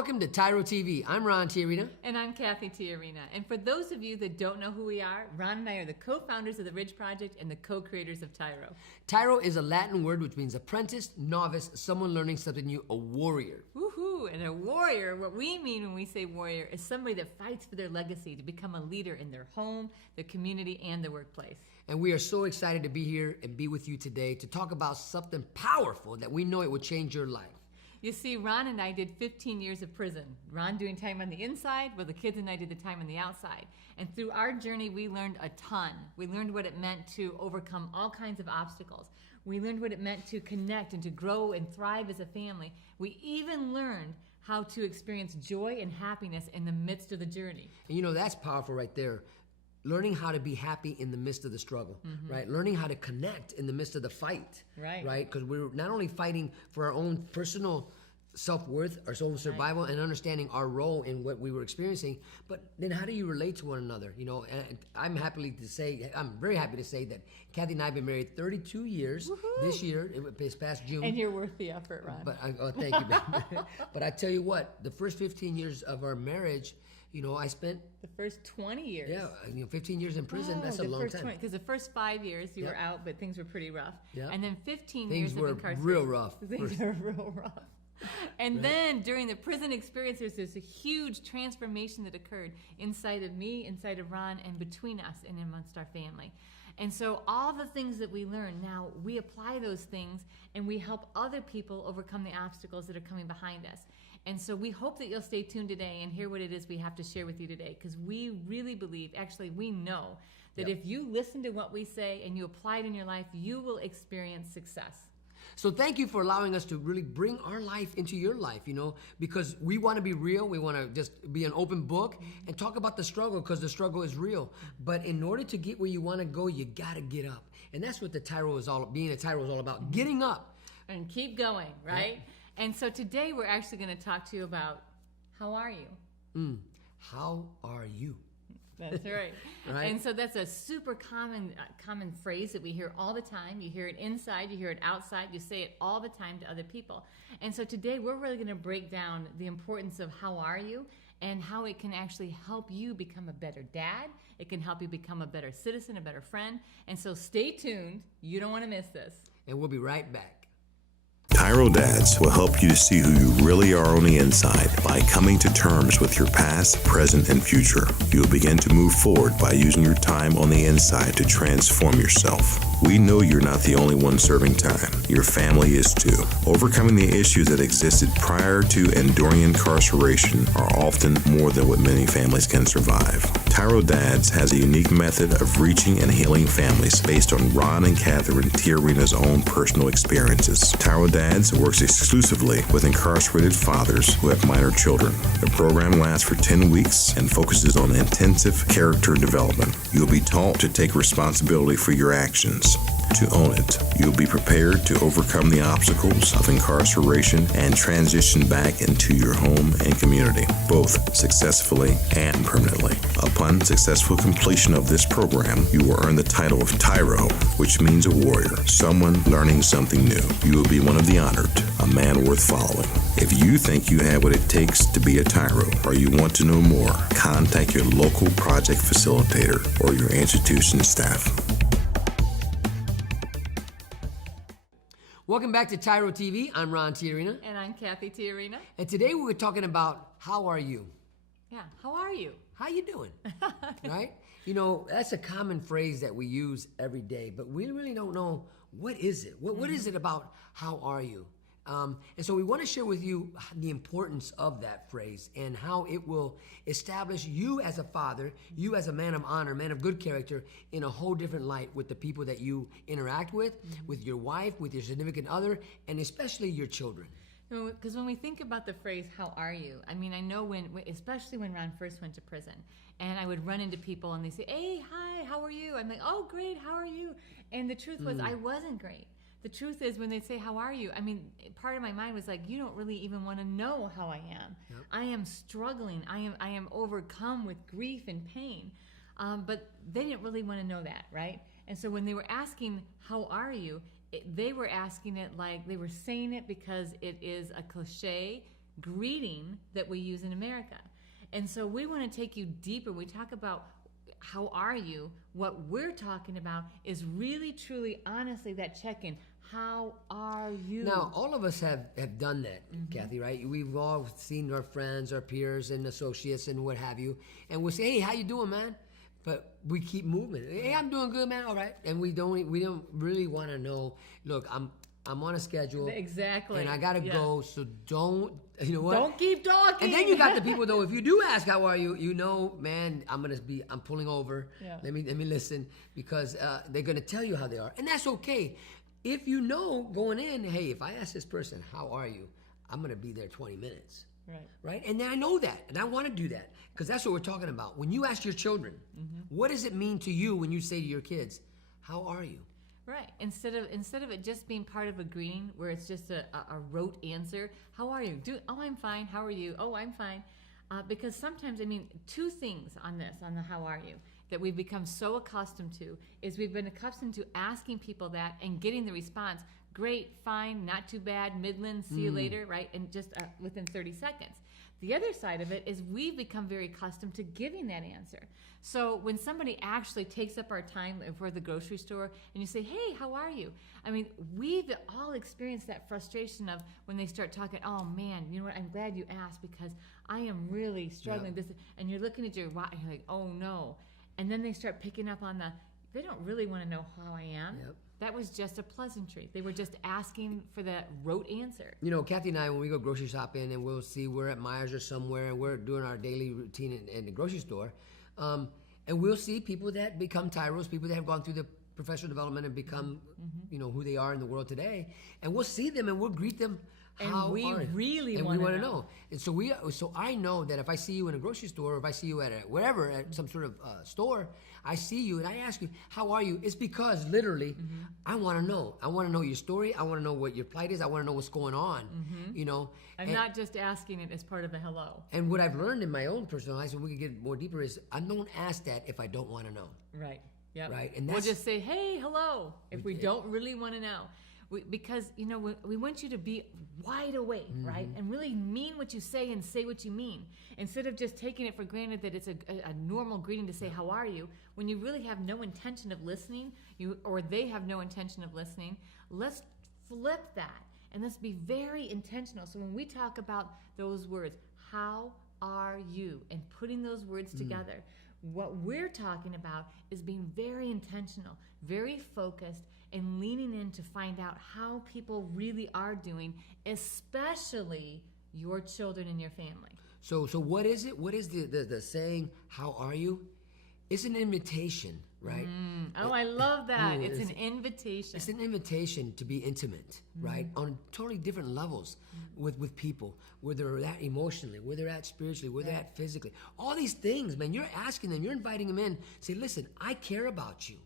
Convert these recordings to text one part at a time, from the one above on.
Welcome to TYRO TV. I'm Ron TYRO. And I'm Cathy TYRO. And for those of you that don't know who we are, Ron and I are the co-founders of the Ridge Project and the co-creators of TYRO. TYRO is a Latin word which means apprentice, novice, someone learning something new, a warrior. Woohoo! And a warrior, what we mean when we say warrior, is somebody that fights for their legacy to become a leader in their home, their community, and the workplace. And we are so excited to be here and be with you today to talk about something powerful that we know it will change your life. You see, Ron and I did 15 years of prison. Ron doing time on the inside, while the kids and I did the time on the outside. And through our journey, we learned a ton. We learned what it meant to overcome all kinds of obstacles. We learned what it meant to connect and to grow and thrive as a family. We even learned how to experience joy and happiness in the midst of the journey. And you know, that's powerful right there. Learning how to be happy in the midst of the struggle, right? Learning how to connect in the midst of the fight, right? Because we're not only fighting for our own personal self-worth, our own survival, and understanding our role in what we were experiencing, but then how do you relate to one another? You know, and I'm very happy to say that Cathy and I have been married 32 years this year, this past June. And you're worth the effort, Ron. But thank you. But I tell you what, the first 15 years of our marriage, you know, I spent the first 20 years. Yeah, you know, 15 years in prison, that's a long time. Because the first 5 years you were out, but things were pretty rough. And then 15 years of incarceration. Things were real rough. Things were real rough. And then during the prison experience, there's this huge transformation that occurred inside of me, inside of Ron, and between us and amongst our family. And so all the things that we learn, now we apply those things and we help other people overcome the obstacles that are coming behind us. And so we hope that you'll stay tuned today and hear what it is we have to share with you today, because we really believe, actually we know, that if you listen to what we say and you apply it in your life, you will experience success. So thank you for allowing us to really bring our life into your life, you know, because we want to be real. We want to just be an open book and talk about the struggle, because the struggle is real. But in order to get where you want to go, you got to get up. And that's what being a TYRO is all about, getting up. And keep going, right? Yeah. And so today we're actually going to talk to you about, how are you? How are you? That's right. And so that's a super common phrase that we hear all the time. You hear it inside, you hear it outside, you say it all the time to other people. And so today we're really going to break down the importance of how are you and how it can actually help you become a better dad. It can help you become a better citizen, a better friend. And so stay tuned. You don't want to miss this. And we'll be right back. TYRO Dads will help you to see who you really are on the inside by coming to terms with your past, present, and future. You'll begin to move forward by using your time on the inside to transform yourself. We know you're not the only one serving time. Your family is too. Overcoming the issues that existed prior to and during incarceration are often more than what many families can survive. TYRO Dads has a unique method of reaching and healing families based on Ron and Catherine TYRO's own personal experiences. TYRO Dads works exclusively with incarcerated fathers who have minor children. The program lasts for 10 weeks and focuses on intensive character development. You'll be taught to take responsibility for your actions, to own it. You'll be prepared to overcome the obstacles of incarceration and transition back into your home and community, both successfully and permanently. Upon successful completion of this program, you will earn the title of TYRO, which means a warrior, someone learning something new. You will be one of the honored, a man worth following. If you think you have what it takes to be a TYRO, or you want to know more, contact your local project facilitator or your institution staff. Welcome back to TYRO TV. I'm Ron TYRO. And I'm Cathy TYRO. And today we're talking about, how are you? Yeah, how are you? How you doing? Right? You know, that's a common phrase that we use every day, but we really don't know, what is it? What is it about how are you? And so we want to share with you the importance of that phrase and how it will establish you as a father, you as a man of honor, man of good character, in a whole different light with the people that you interact with your wife, with your significant other, and especially your children. Because when we think about the phrase, how are you? I mean, I know especially when Ron first went to prison, and I would run into people and they say, hey, hi, how are you? I'm like, oh, great, how are you? And the truth was, I wasn't great. The truth is, when they'd say, how are you? I mean, part of my mind was like, you don't really even want to know how I am. Yep. I am struggling. I am overcome with grief and pain. But they didn't really want to know that, right? And so when they were asking, how are you? They were asking it like, they were saying it because it is a cliche greeting that we use in America. And so we want to take you deeper. We talk about how are you? What we're talking about is really, truly, honestly, that check-in. How are you? Now, all of us have done that, Cathy, right? We've all seen our friends, our peers, and associates, and what have you, and we'll say, "Hey, how you doing, man?" But we keep moving. "Hey, I'm doing good, man. All right." And we don't really want to know. Look, I'm on a schedule. Exactly. And I gotta go. So don't. You know what? Don't keep talking. And then you got the people though. If you do ask how are you, you know, man, I'm pulling over. Yeah. Let me listen, because they're gonna tell you how they are, and that's okay. If you know going in, hey, if I ask this person how are you, I'm gonna be there 20 minutes. Right? And then I know that, and I want to do that, because that's what we're talking about. When you ask your children, what does it mean to you when you say to your kids, how are you? Right. Instead of it just being part of a greeting where it's just a rote answer. How are you? Oh, I'm fine. How are you? Oh, I'm fine. Because sometimes, two things on the how are you that we've become so accustomed to is we've been accustomed to asking people that and getting the response, great, fine, not too bad, Midland, see you later, right? And just within 30 seconds. The other side of it is we've become very accustomed to giving that answer. So when somebody actually takes up our time for the grocery store and you say, hey, how are you? We've all experienced that frustration of when they start talking, oh man, you know what, I'm glad you asked because I am really struggling. Yep. And you're looking at your watch and you're like, oh no. And then they start picking up on they don't really want to know how I am. Yep. That was just a pleasantry. They were just asking for that rote answer. You know, Cathy and I, when we go grocery shopping and we'll see we're at Myers or somewhere and we're doing our daily routine in the grocery store, and we'll see people that become tyros, people that have gone through the professional development and become, who they are in the world today, and we'll see them and we'll greet them. And we really want to know. And so I know that if I see you in a grocery store, or if I see you at wherever, at some sort of store, I see you and I ask you, how are you? It's because literally, I want to know. I want to know your story. I want to know what your plight is. I want to know what's going on, I'm not just asking it as part of a hello. And what I've learned in my own personal life, and we can get more deeper, is I don't ask that if I don't want to know. Right. Yep. Right. And we'll just say, hey, hello, if we don't really want to know. Because, we want you to be wide awake, right? And really mean what you say and say what you mean. Instead of just taking it for granted that it's a normal greeting to say, how are you? When you really have no intention of listening, or they have no intention of listening, let's flip that. And let's be very intentional. So when we talk about those words, how are you? And putting those words together, what we're talking about is being very intentional, very focused, and leaning in to find out how people really are doing, especially your children and your family. So what is it? What is the saying, how are you? It's an invitation, right? I love that. It's an invitation. It's an invitation to be intimate, right? On totally different levels with people, where they're at emotionally, where they're at spiritually, where they're at physically. All these things, man, you're asking them, you're inviting them in. Say, listen, I care about you.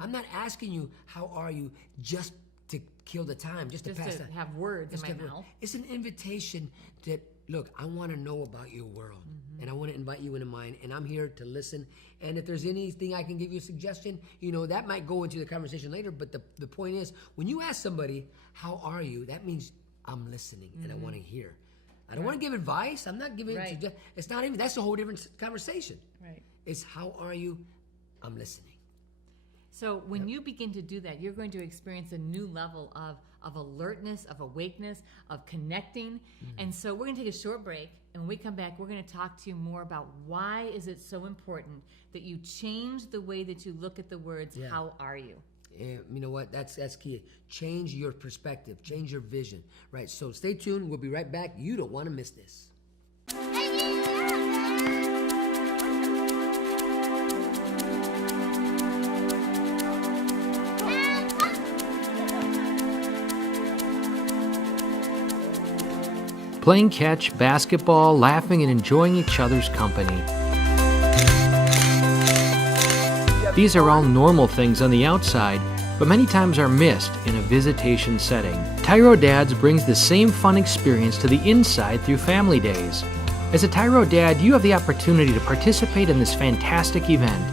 I'm not asking you, how are you, just to kill the time, just to pass to time. have words in my mouth. It's an invitation that, look, I want to know about your world, and I want to invite you into mine, and I'm here to listen. And if there's anything I can give you a suggestion, that might go into the conversation later, but the point is, when you ask somebody, how are you, that means I'm listening and I want to hear. I don't want to give advice. I'm not giving it's not even, that's a whole different conversation. Right. It's how are you, I'm listening. So when you begin to do that, you're going to experience a new level of alertness, of awakeness, of connecting. And so we're going to take a short break. And when we come back, we're going to talk to you more about why is it so important that you change the way that you look at the words, how are you? You know what? That's key. Change your perspective. Change your vision. Right? So stay tuned. We'll be right back. You don't want to miss this. Playing catch, basketball, laughing, and enjoying each other's company. These are all normal things on the outside, but many times are missed in a visitation setting. TYRO Dads brings the same fun experience to the inside through family days. As a TYRO Dad, you have the opportunity to participate in this fantastic event.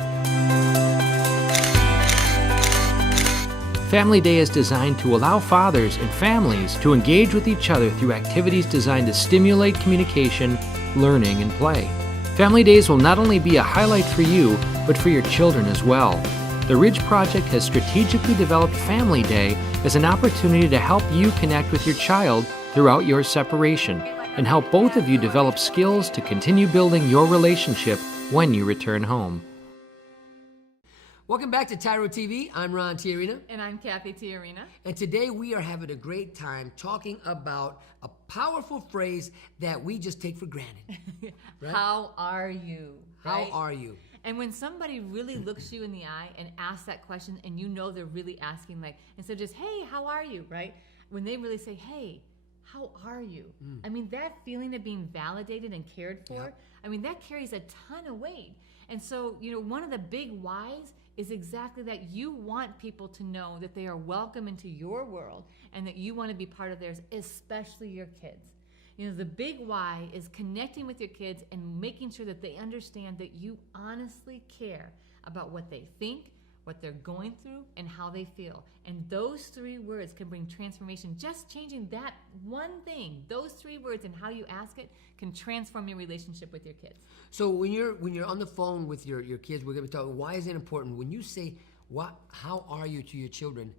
Family Day is designed to allow fathers and families to engage with each other through activities designed to stimulate communication, learning, and play. Family Days will not only be a highlight for you, but for your children as well. The Ridge Project has strategically developed Family Day as an opportunity to help you connect with your child throughout your separation and help both of you develop skills to continue building your relationship when you return home. Welcome back to TYRO TV. I'm Ron TYRO. And I'm Cathy TYRO. And today we are having a great time talking about a powerful phrase that we just take for granted. Right? How are you? How Right? are you? And when somebody really looks you in the eye and asks that question, and you know they're really asking, like, instead of just, hey, how are you, right? When they really say, hey, how are you? I mean, that feeling of being validated and cared for, Yep. I mean, that carries a ton of weight. And so, one of the big whys is exactly that. You want people to know that they are welcome into your world and that you want to be part of theirs, especially your kids. The big why is connecting with your kids and making sure that they understand that you honestly care about what they think, what they're going through, and how they feel. And those 3 words can bring transformation. Just changing that one thing, those 3 words and how you ask it, can transform your relationship with your kids. So when you're on the phone with your kids, we're going to be talking, why is it important? When you say, how are you to your children,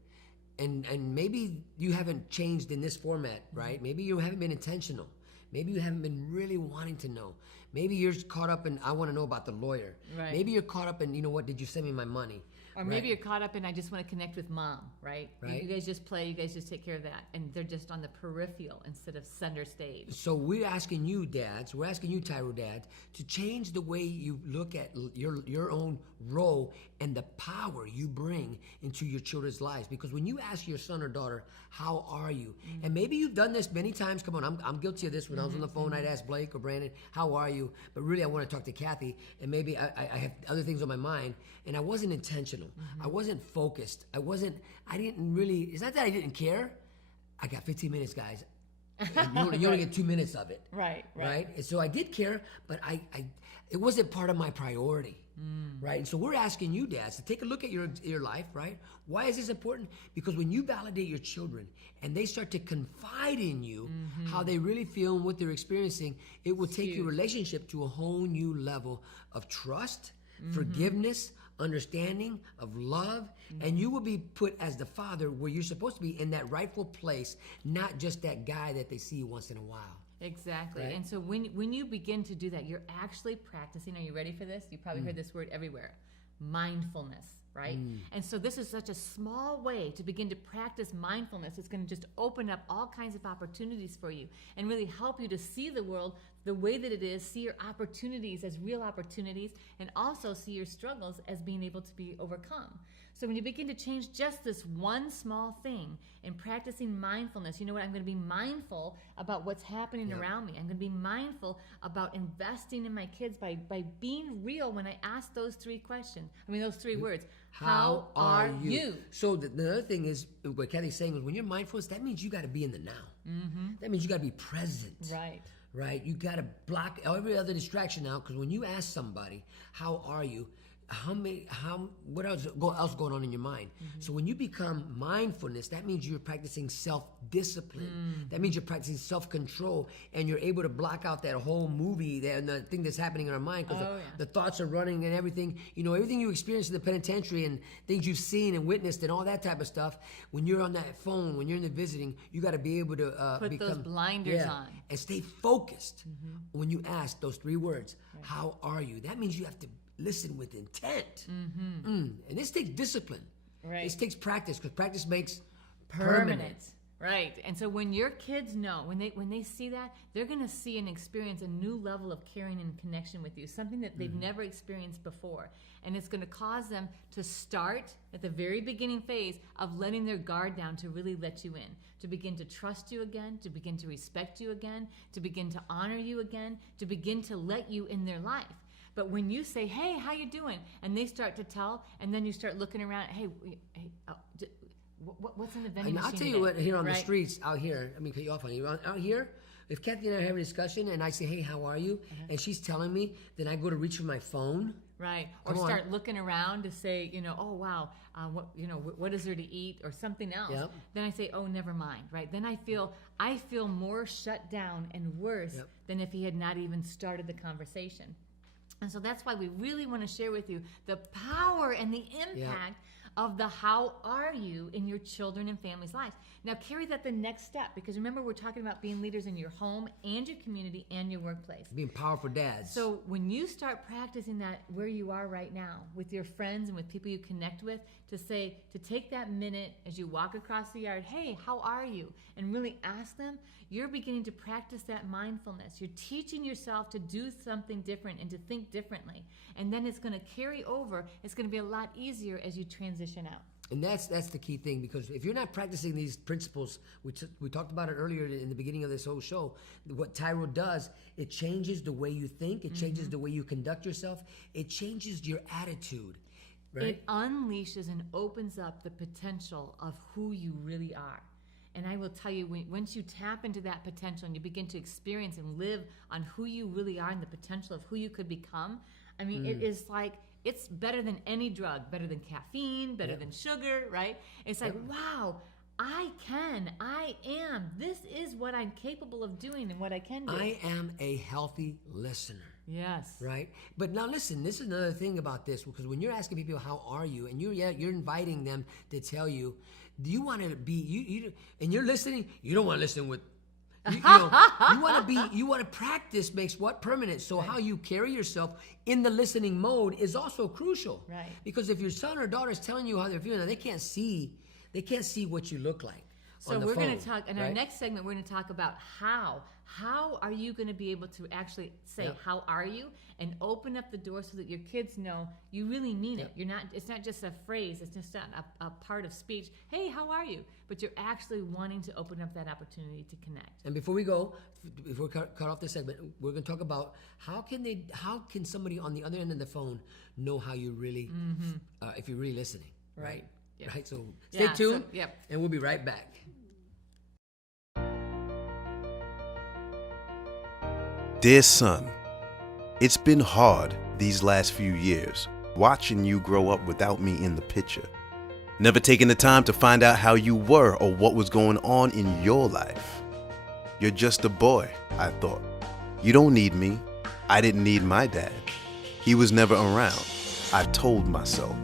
and maybe you haven't changed in this format, right? Maybe you haven't been intentional. Maybe you haven't been really wanting to know. Maybe you're caught up in, I want to know about the lawyer. Right. Maybe you're caught up in, you know what, did you send me my money? Or maybe you're caught up in, I just want to connect with mom, right? Right. You guys just play, you guys just take care of that. And they're just on the peripheral instead of center stage. So we're asking you, dads, we're asking you, TYRO dads, to change the way you look at your own role and the power you bring into your children's lives. Because when you ask your son or daughter, how are you? And maybe you've done this many times. Come on, I'm guilty of this. When I was on the phone, I'd ask Blake or Brandon, how are you? But really, I want to talk to Cathy, and maybe I have other things on my mind, and I wasn't intentional. I wasn't focused. I didn't really, it's not that I didn't care. I got 15 minutes, guys. You only get 2 minutes of it. Right. And so I did care, but it wasn't part of my priority. Right? And so we're asking you, dads, to take a look at your life, right? Why is this important? Because when you validate your children and they start to confide in you how they really feel and what they're experiencing, it will take your relationship to a whole new level of trust, forgiveness, understanding, of love, and you will be put as the father where you're supposed to be, in that rightful place, not just that guy that they see once in a while. Exactly. Right? And so when you begin to do that, you're actually practicing. Are you ready for this? You probably heard this word everywhere. Mindfulness, right? And so this is such a small way to begin to practice mindfulness. It's going to just open up all kinds of opportunities for you and really help you to see the world the way that it is, see your opportunities as real opportunities, and also see your struggles as being able to be overcome. So when you begin to change just this one small thing and practicing mindfulness, you know what? I'm going to be mindful about what's happening around me. I'm going to be mindful about investing in my kids by being real when I ask those 3 questions. I mean, those 3 words. How are you? So the other thing is, what Cathy's saying is, when you're mindful, that means you got to be in the now. That means you got to be present. Right? You got to block every other distraction out, because when you ask somebody, how are you? What else going on in your mind? So when you become mindfulness, that means you're practicing self-discipline. That means you're practicing self-control, and you're able to block out that whole movie and the thing that's happening in our mind, because the thoughts are running and everything. Everything you experience in the penitentiary and things you've seen and witnessed and all that type of stuff. When you're on that phone, when you're in the visiting, you got to be able to Put those blinders on and stay focused when you ask those 3 words. How are you? That means you have to listen with intent. And this takes discipline. Right. This takes practice, because practice makes Permanent. permanent. Right. And so when your kids know, when they see that, they're going to see and experience a new level of caring and connection with you, something that they've never experienced before. And it's going to cause them to start at the very beginning phase of letting their guard down, to really let you in, to begin to trust you again, to begin to respect you again, to begin to honor you again, to begin to let you in their life. But when you say, hey, how you doing? And they start to tell, and then you start looking around, hey, what's in the vending machine? I'll tell you what, here on the streets, out here, I mean, cut you off on you. Out here, if Cathy and I have a discussion and I say, hey, how are you? And she's telling me, then I go to reach for my phone. Right. Or Come on. start looking around to say, oh wow, what is there to eat or something else? Yep. Then I say, oh, never mind. Right. Then I feel more shut down and worse Yep. than if he had not even started the conversation. And so that's why we really want to share with you the power and the impact of the how are you in your children and families' lives. Now carry that the next step, because remember, we're talking about being leaders in your home and your community and your workplace. Being powerful dads. So when you start practicing that where you are right now with your friends and with people you connect with, to take that minute as you walk across the yard, hey, how are you? And really ask them, you're beginning to practice that mindfulness. You're teaching yourself to do something different and to think differently. And then it's going to carry over. It's going to be a lot easier as you transition out. And that's the key thing, because if you're not practicing these principles, we talked about it earlier in the beginning of this whole show, what TYRO does, it changes the way you think, it changes the way you conduct yourself, it changes your attitude, right? It unleashes and opens up the potential of who you really are. And I will tell you, once you tap into that potential and you begin to experience and live on who you really are and the potential of who you could become, I mean, it is like, it's better than any drug, better than caffeine, better than sugar, right? It's like, wow, I am. This is what I'm capable of doing and what I can do. I am a healthy listener. Yes. Right? But now listen, this is another thing about this, because when you're asking people, how are you? And you're inviting them to tell you, do you want to be, and you're listening, you don't want to listen with, you want to practice makes what permanent. So how you carry yourself in the listening mode is also crucial. Right. Because if your son or daughter is telling you how they're feeling, they can't see what you look like. So we're going to talk, in our next segment, we're going to talk about how are you going to be able to actually say, how are you? And open up the door so that your kids know you really mean it. It's not just a phrase, it's just not a part of speech. Hey, how are you? But you're actually wanting to open up that opportunity to connect. And before we cut off this segment, we're going to talk about how can somebody on the other end of the phone know how you really, if you're really listening, right? Yep. Right. So stay tuned, So, and we'll be right back. Dear son, it's been hard these last few years watching you grow up without me in the picture. Never taking the time to find out how you were or what was going on in your life. You're just a boy, I thought. You don't need me. I didn't need my dad. He was never around, I told myself.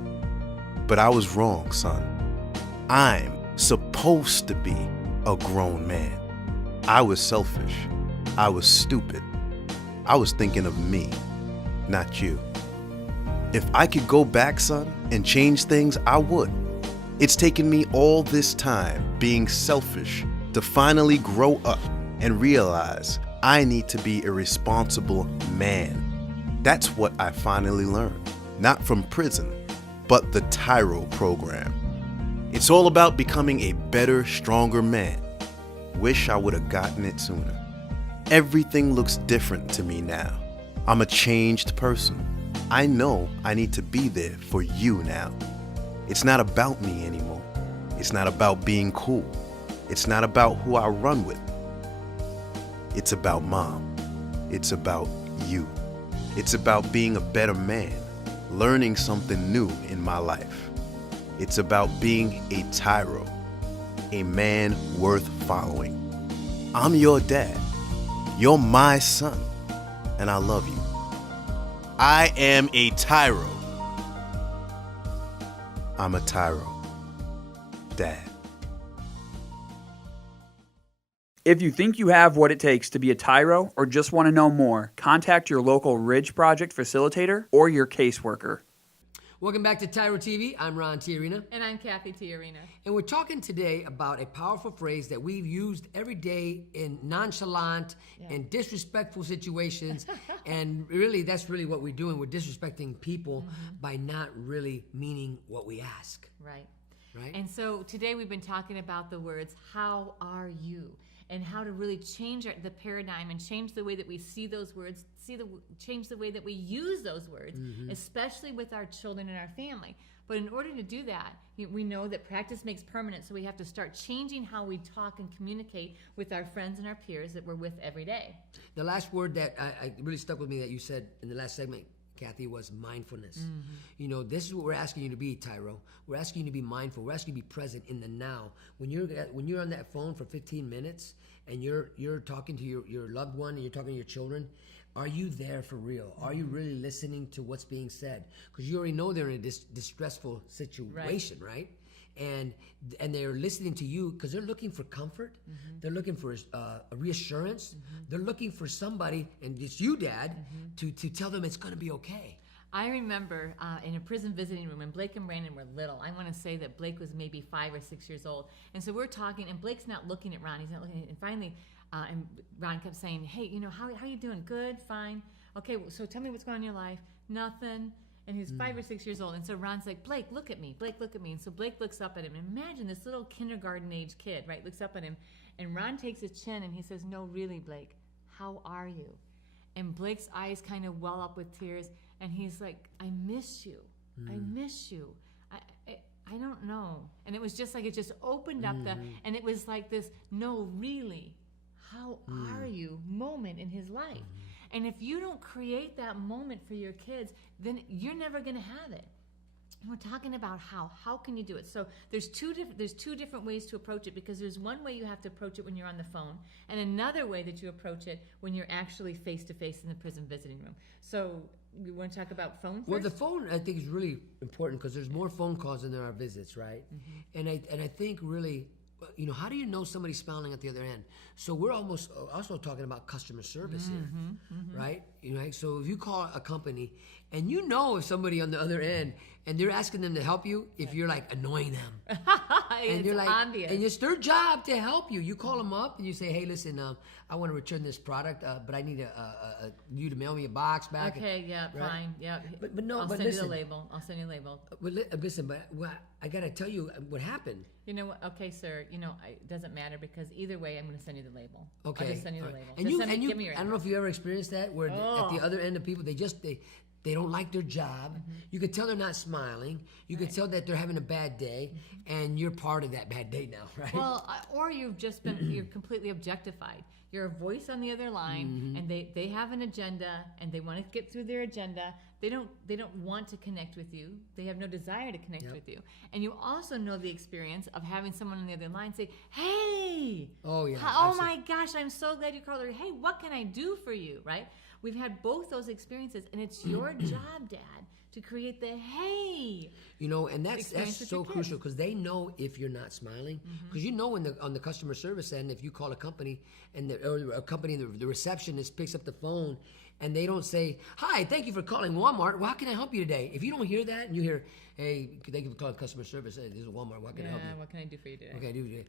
But I was wrong, son. I'm supposed to be a grown man. I was selfish. I was stupid. I was thinking of me, not you. If I could go back, son, and change things, I would. It's taken me all this time being selfish to finally grow up and realize I need to be a responsible man. That's what I finally learned, not from prison, but the TYRO program. It's all about becoming a better, stronger man. Wish I would have gotten it sooner. Everything looks different to me now. I'm a changed person. I know I need to be there for you now. It's not about me anymore. It's not about being cool. It's not about who I run with. It's about mom. It's about you. It's about being a better man, learning something new in my life. It's about being a TYRO, a man worth following. I'm your dad. You're my son, and I love you. I am a TYRO. I'm a TYRO. Dad. If you think you have what it takes to be a TYRO or just want to know more, contact your local Ridge Project facilitator or your caseworker. Welcome back to TYRO TV. I'm Ron Tiarina. And I'm Cathy Tiarina. And we're talking today about a powerful phrase that we've used every day in nonchalant and disrespectful situations. And really, that's really what we're doing. We're disrespecting people by not really meaning what we ask. Right. Right? And so today we've been talking about the words, how are you? And how to really change the paradigm and change the way that we see those words, change the way that we use those words, especially with our children and our family. But in order to do that, we know that practice makes permanent, so we have to start changing how we talk and communicate with our friends and our peers that we're with every day. The last word that I really stuck with me that you said in the last segment, Cathy, was mindfulness. You know, this is what we're asking you to be, Tyro. We're asking you to be mindful. We're asking you to be present in the now. When you're on that phone for 15 minutes and you're talking to your loved one and you're talking to your children, are you there for real? Are you really listening to what's being said? Because you already know they're in a distressful situation, right? And they're listening to you because they're looking for comfort. They're looking for a reassurance. They're looking for somebody, and it's you, Dad, to tell them it's going to be okay. I remember in a prison visiting room when Blake and Brandon were little. I want to say that Blake was maybe 5 or 6 years old. And so we're talking, and Blake's not looking at Ron. He's not looking at, and finally, and Ron kept saying, hey, you know, how you doing? Good, fine. Okay, so tell me what's going on in your life. Nothing. And he's 5 or 6 years old. And so Ron's like, Blake, look at me. Blake, look at me. And so Blake looks up at him. Imagine this little kindergarten-age kid, right, looks up at him. And Ron takes his chin and he says, no, really, Blake, how are you? And Blake's eyes kind of well up with tears. And he's like, I miss you. I miss you. I don't know. And it was just like, it just opened up and it was like this, no, really, how are you moment in his life. And if you don't create that moment for your kids, then you're never going to have it. And we're talking about how can you do it? So there's two different ways to approach it, because there's one way you have to approach it when you're on the phone, and another way that you approach it when you're actually face to face in the prison visiting room. So you want to talk about phone first? Well, the phone I think is really important because there's more phone calls than there are visits, right? And I think really, you know, how do you know somebody's smiling at the other end? So we're also talking about customer service here, right? You know, so if you call a company and you know if somebody on the other end and they're asking them to help you, if you're like annoying them, and you're like, obvious. and it's their job to help you. You call them up and you say, hey, listen, I want to return this product, but I need you to mail me a box back. Okay, yeah, right? Fine, yeah. But no, I'll but send listen. you the label. I'll send you the label. Listen, but I got to tell you what happened. You know what? Okay, sir. You know, it doesn't matter because either way, I'm going to send you the label. Okay. I'll just send you the All right. label. And Just give me your I don't know if you ever experienced that, where at the other end of people, they don't like their job. You could tell they're not smiling. You could tell that they're having a bad day, and you're part of that bad day now, right? Well, or you've just been, you're completely objectified. You're a voice on the other line, and they have an agenda, and they want to get through their agenda. They don't want to connect with you. They have no desire to connect with you. And you also know the experience of having someone on the other line say, hey, oh yeah, oh my gosh, I'm so glad you called her. Hey, what can I do for you, right? We've had both those experiences, and it's your job, Dad, to create the hey. You know, and that's experience with so your kids. crucial because they know if you're not smiling. Because you know, on the customer service end, if you call a company and the receptionist picks up the phone and they don't say, hi, thank you for calling Walmart. Well, how can I help you today? If you don't hear that and you hear, hey, thank you for calling customer service. Hey, this is Walmart. What can I help you? What can I do for you today? What can I do today?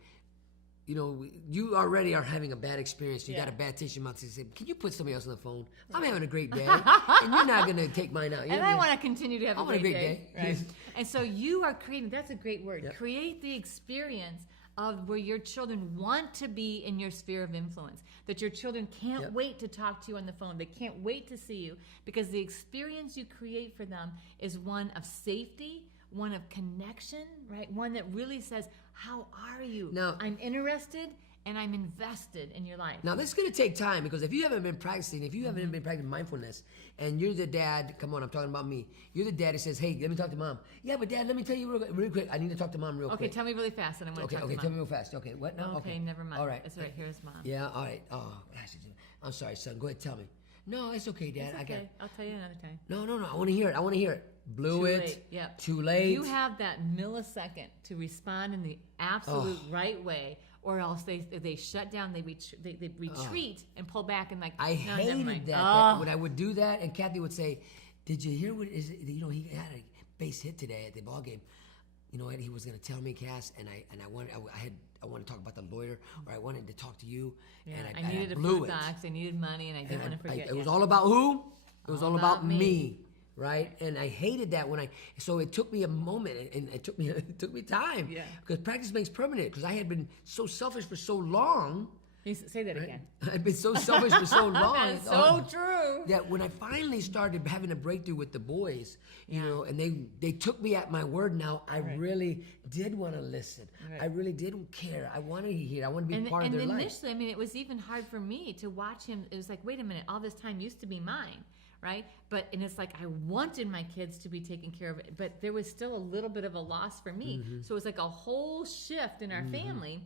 You know, you already are having a bad experience. You got a bad taste in your mouth. You say, can you put somebody else on the phone? I'm having a great day. And you're not going to take mine out. And I want to continue to have I a want great a great day. Right? And so you are creating, that's a great word, Yep. create the experience of where your children want to be in your sphere of influence, that your children can't wait to talk to you on the phone. They can't wait to see you, because the experience you create for them is one of safety, one of connection, right? One that really says, how are you? Now- I'm interested and I'm invested in your life. Now, this is going to take time because if you haven't been practicing, if you haven't been practicing mindfulness, and you're the dad, come on, I'm talking about me. You're the dad that says, hey, let me talk to mom. Yeah, but Dad, let me tell you real quick. I need to talk to mom real Okay, quick. tell me really fast and I want to talk to Okay, Mom. tell me real fast. Okay, what now? Okay, never mind. All right. It's all right. Here's Mom. Yeah, all right. Oh, gosh, I'm sorry, son. Go ahead, tell me. No, it's okay, Dad. It's okay. I'll tell you another time. No. I want to hear it. Blew Too it. late. Yep. Too late. You have that millisecond to respond in the absolute right way, or else they shut down. They retreat and pull back and like. I no, never hated mind. that when I would do that, and Cathy would say, "Did you hear what is it? You know, he had a base hit today at the ball game. You know what? He was going to tell me, Cass, and I wanted to talk about the lawyer, or I wanted to talk to you, Yeah, and I needed a blew food it. box. I needed money, and I didn't want to forget. It was you. all about who? It was all about me. me, right? And I hated that so it took me a moment, and it took me time. Yeah. Because practice makes permanent. Because I had been so selfish for so long. Say that again. I've been so selfish for so long. That's so true. That when I finally started having a breakthrough with the boys, you know, and they took me at my word now, I really did want to listen. Right. I really did care. I wanted to hear. I want to be part of their life. And initially, I mean, it was even hard for me to watch him. It was like, wait a minute, all this time used to be mine, right? And it's like I wanted my kids to be taken care of, but there was still a little bit of a loss for me. So it was like a whole shift in our family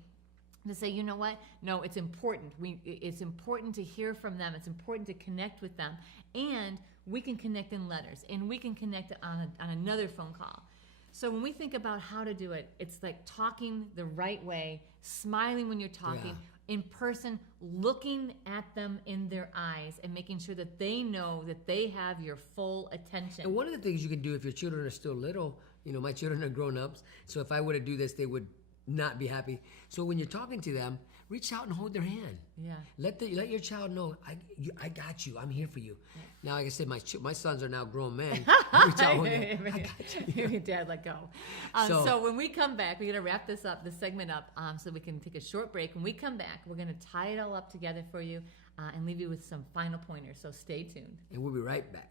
to say, you know what? No, it's important. It's important to hear from them. It's important to connect with them, and we can connect in letters, and we can connect on another phone call. So when we think about how to do it, it's like talking the right way, smiling when you're talking, in person, looking at them in their eyes, and making sure that they know that they have your full attention. And one of the things you can do if your children are still little, you know, my children are grown-ups, so if I were to do this, they would not be happy. So when you're talking to them, reach out and hold their hand. Yeah. Let your child know, I got you. I'm here for you. Yeah. Now, like I said, my sons are now grown men. Reach out, hold them. I got you. Dad, let go. So when we come back, we're going to wrap this segment up, so we can take a short break. When we come back, we're going to tie it all up together for you and leave you with some final pointers. So stay tuned. And we'll be right back.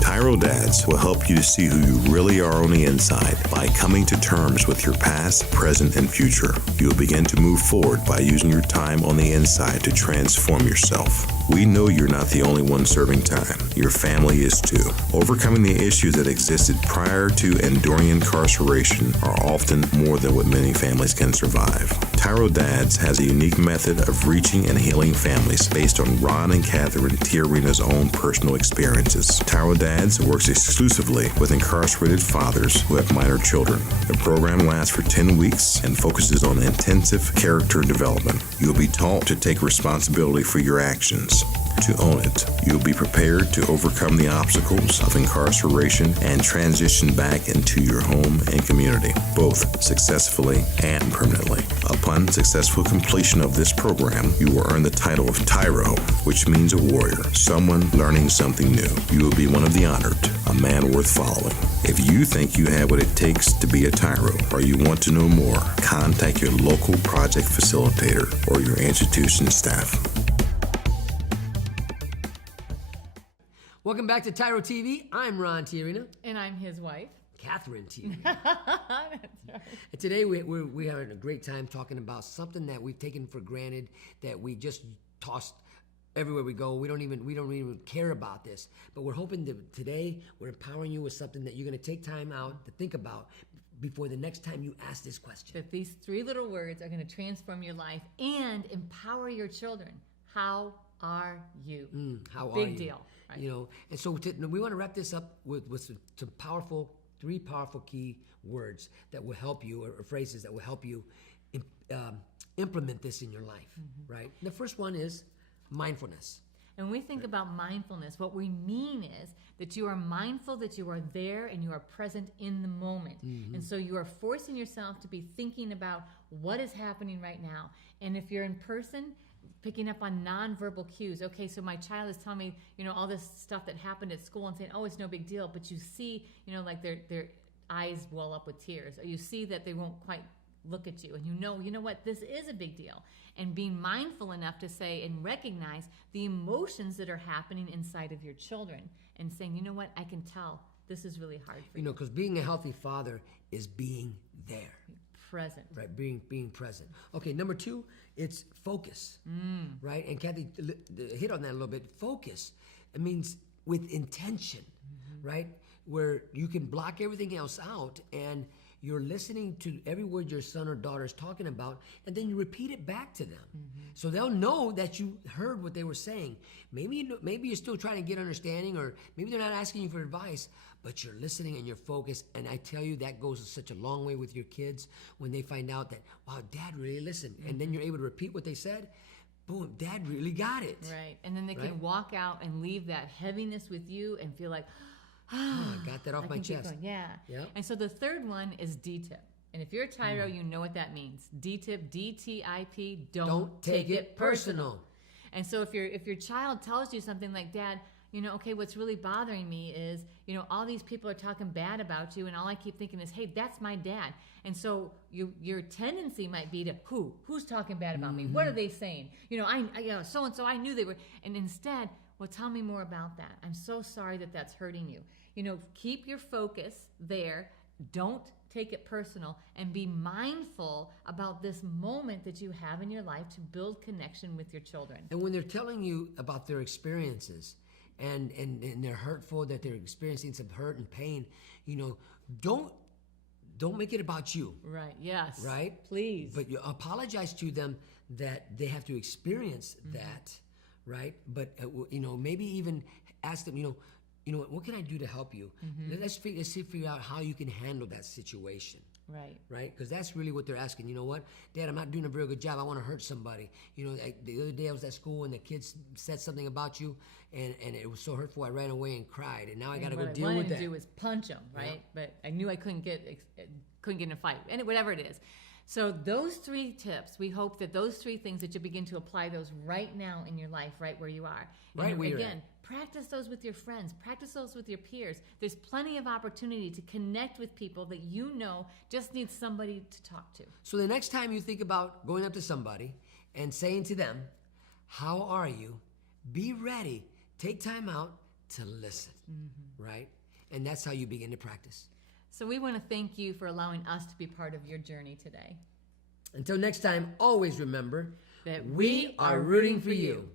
TYRO Dads will help you to see who you really are on the inside by coming to terms with your past, present, and future. You'll begin to move forward by using your time on the inside to transform yourself. We know you're not the only one serving time. Your family is too. Overcoming the issues that existed prior to and during incarceration are often more than what many families can survive. TYRO Dads has a unique method of reaching and healing families based on Ron and Catherine Tiarina's own personal experiences. TYRO Dads works exclusively with incarcerated fathers who have minor children. The program lasts for 10 weeks and focuses on intensive character development. You'll be taught to take responsibility for your actions, to own it. You'll be prepared to overcome the obstacles of incarceration and transition back into your home and community, both successfully and permanently. Upon successful completion of this program, you will earn the title of TYRO, which means a warrior, someone learning something new. You will be one of the honored, a man worth following. If you think you have what it takes to be a TYRO, or you want to know more, contact your local project facilitator or your institution staff. Welcome back to TYRO TV. I'm Ron Tiarina. And I'm his wife, Catherine Tiarina. That's right. And today we're having a great time talking about something that we've taken for granted, that we just tossed everywhere we go. We don't even care about this. But we're hoping that today we're empowering you with something that you're going to take time out to think about before the next time you ask this question. That these 3 little words are going to transform your life and empower your children. How are you? How are you? Big deal. Right. You know, and so we want to wrap this up with some powerful, 3 powerful key words that will help you, or phrases that will help you implement this in your life, right? The first one is mindfulness. And when we think about mindfulness, what we mean is that you are mindful, that you are there, and you are present in the moment. And so you are forcing yourself to be thinking about what is happening right now. And if you're in person, picking up on nonverbal cues. Okay, so my child is telling me, you know, all this stuff that happened at school, and saying, oh, it's no big deal. But you see, you know, like their eyes well up with tears, or you see that they won't quite look at you, and you know what, this is a big deal. And being mindful enough to say and recognize the emotions that are happening inside of your children, and saying, you know what, I can tell this is really hard for you. You know, because being a healthy father is being there. Present. Right, being present. Okay, number 2, it's focus. Right, and Cathy hit on that a little bit. Focus, it means with intention, right? Where you can block everything else out and you're listening to every word your son or daughter is talking about, and then you repeat it back to them. So they'll know that you heard what they were saying. Maybe you're still trying to get understanding, or maybe they're not asking you for advice, but you're listening and you're focused. And I tell you, that goes such a long way with your kids when they find out that, wow, Dad really listened. And then you're able to repeat what they said. Boom, Dad really got it. Right, and then they can walk out and leave that heaviness with you and feel like, I got that off my chest. Yeah. Yep. And so the third one is DTIP. And if you're a TYRO, you know what that means. DTIP, D-T-I-P, don't take it personal. And so if your child tells you something like, Dad, okay, what's really bothering me is, all these people are talking bad about you, and all I keep thinking is, hey, that's my dad. And so your tendency might be to, who's talking bad about me? What are they saying? So and so, I knew they were. And instead, well, tell me more about that. I'm so sorry that that's hurting you. Keep your focus there. Don't take it personal, and be mindful about this moment that you have in your life to build connection with your children. And when they're telling you about their experiences and they're hurtful, that they're experiencing some hurt and pain, don't make it about you. Right, yes. Right? Please. But you apologize to them that they have to experience that, right? But, maybe even ask them, what can I do to help you? Let's figure out how you can handle that situation. Right. Right? Because that's really what they're asking. You know what? Dad, I'm not doing a very good job. I want to hurt somebody. The other day I was at school and the kids said something about you, and it was so hurtful I ran away and cried. And now I got to go deal with that. What I wanted to do was punch them, right? Yeah. But I knew I couldn't get in a fight. And whatever it is. So those 3 tips, we hope that those 3 things that you begin to apply those right now in your life, right where you are. Right where you're at. Again, practice those with your friends. Practice those with your peers. There's plenty of opportunity to connect with people that just need somebody to talk to. So the next time you think about going up to somebody and saying to them, how are you? Be ready. Take time out to listen, right? And that's how you begin to practice. So we want to thank you for allowing us to be part of your journey today. Until next time, always remember that we are rooting for you.